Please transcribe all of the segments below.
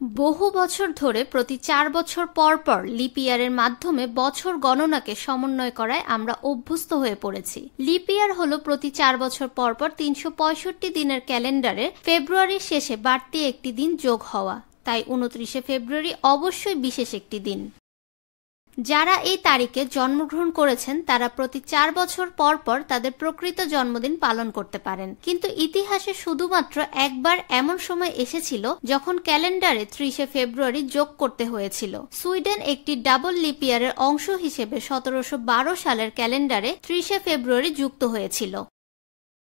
বহু বছর ধরে প্রতি 4 বছর পর পর লিপ ইয়ারের মাধ্যমে বছর গণনাকে সমন্বয় করায় আমরা অভ্যস্ত হয়ে পড়েছি। লিপ ইয়ার হলো প্রতি 4 বছর পর পর 365 দিনের ক্যালেন্ডারে ফেব্রুয়ারির শেষে বাড়তি একটি দিন যোগ হওয়া, তাই 29শে ফেব্রুয়ারি অবশ্যই বিশেষ একটি দিন। যারা এই তারিখে জন্মগ্রহণ করেছেন তারা প্রতি 4 বছর পর পর তাদের প্রকৃত জন্মদিন পালন করতে পারেন, কিন্তু ইতিহাসে শুধুমাত্র একবার এমন সময় এসেছিল যখন ক্যালেন্ডারে 30শে ফেব্রুয়ারি যোগ করতে হয়েছিল। সুইডেন একটি ডাবল লিপ ইয়ারের অংশ হিসেবে 1712 সালের ক্যালেন্ডারে 30শে ফেব্রুয়ারি যুক্ত হয়েছিল।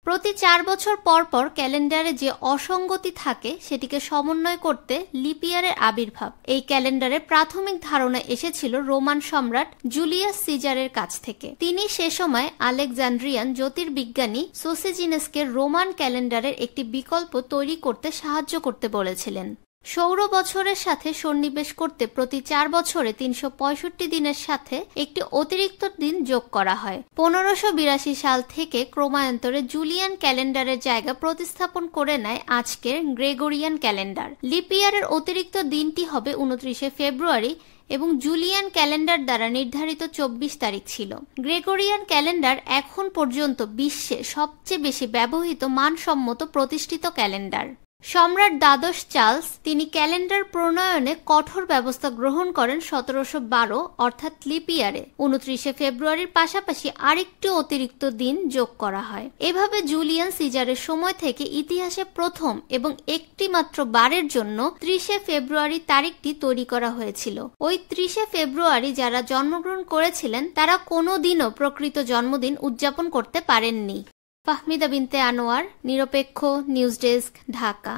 প্রতি 4 বছর পর পর ক্যালেন্ডারে যে অসঙ্গতি থাকে সেটিকে সমন্বয় করতে লিপ ইয়ারের আবির্ভাব। এই ক্যালেন্ডারে প্রাথমিক ধারণা এসেছিল রোমান সম্রাট জুলিয়াস সিজারের কাছ থেকে। তিনি সে সময় আলেকজান্দ্রিয়ান জ্যোতির্বিজ্ঞানী সোসিজিনাসকে রোমান ক্যালেন্ডারের একটি বিকল্প তৈরি করতে সাহায্য করতে বলেছিলেন। সৌর বছরের সাথে সন্নিবেশ করতে প্রতি 4 বছরে 365 দিনের সাথে একটি অতিরিক্ত দিন যোগ করা হয়। 1582 সাল থেকে ক্রমান্তরে জুলিয়ান ক্যালেন্ডারের জায়গা প্রতিস্থাপন করে নেয় আজকের গ্রেগরিয়ান ক্যালেন্ডার। লিপ ইয়ারের অতিরিক্ত দিনটি হবে 29শে ফেব্রুয়ারি এবং জুলিয়ান ক্যালেন্ডার দ্বারা নির্ধারিত 24 তারিখ ছিল। গ্রেগরিয়ান ক্যালেন্ডার এখন পর্যন্ত বিশ্বে সবচেয়ে বেশি ব্যবহৃত মানসম্মত প্রতিষ্ঠিত ক্যালেন্ডার। সম্রাট দ্বাদশ চার্লস তিনি ক্যালেন্ডার প্রণয়নে কঠোর ব্যবস্থা গ্রহণ করেন 1712 অর্থাৎ লিপ ইয়ারে 29শে ফেব্রুয়ারির পাশাপাশি আরেকটি অতিরিক্ত দিন যোগ করা হয়। এভাবে জুলিয়ান সিজারের সময় থেকে ইতিহাসে প্রথম এবং একটি মাত্র বারের জন্য 30শে ফেব্রুয়ারি তারিখটি তৈরি করা হয়েছিল। ওই 30শে ফেব্রুয়ারি যারা জন্মগ্রহণ করেছিলেন তারা কোনোদিনও প্রকৃত জন্মদিন উদযাপন করতে পারেননি। ফাহমিদা বিনতে আনোয়ার, নিরপেক্ষ নিউজ ডেস্ক, ঢাকা।